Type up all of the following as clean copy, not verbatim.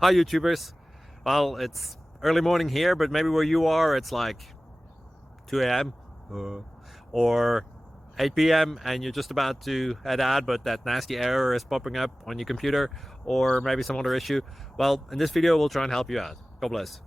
Hi YouTubers. Well, it's early morning here, but maybe where you are it's like 2 a.m. Or 8 p.m. and you're just about to head out, but that nasty error is popping up on your computer, or maybe some other issue. Well, in this video we'll try and help you out. God bless.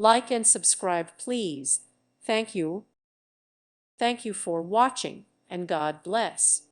Like and subscribe, please. Thank you. Thank you for watching, and God bless.